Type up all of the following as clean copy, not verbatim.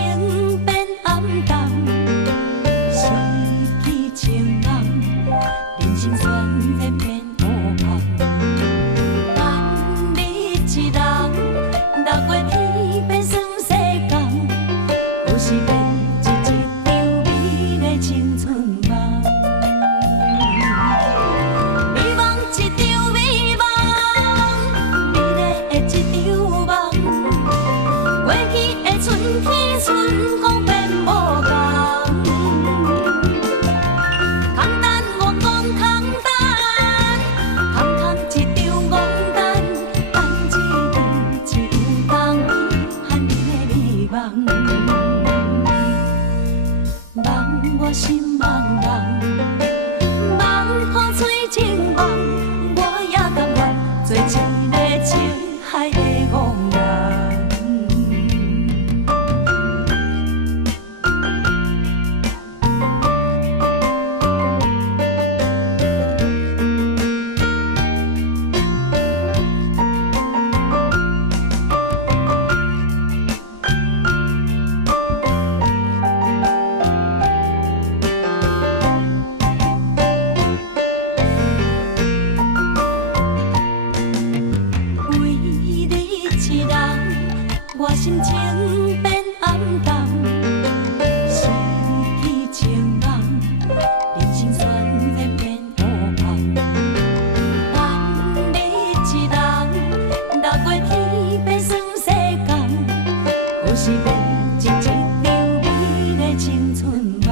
情变暗淡，失去情人，人生选择变黑暗。等你一人，6月天变算世间，有时变一张美丽青春梦。美梦一场美梦，美丽的一场梦。过去的春天，春光变无同。空等我讲空等，空空一场孤单，等一场只有当遗憾的美梦。梦我心茫茫，梦破碎情梦，我也甘愿做一个情海的憨人。为你一人，我心情变暗淡，失去情人，人生选择变黑暗。等你一人，6月天变算世间，有时变一场美丽青春梦。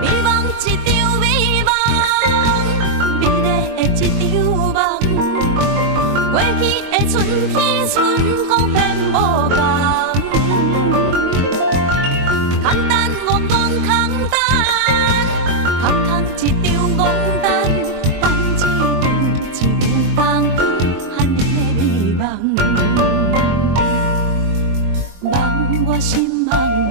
美梦一场美梦，美丽的一场梦。过去的春天，春光变无同。空等我讲空等，空空一场孤单，等一场只有当遗憾的美梦。梦我心茫茫。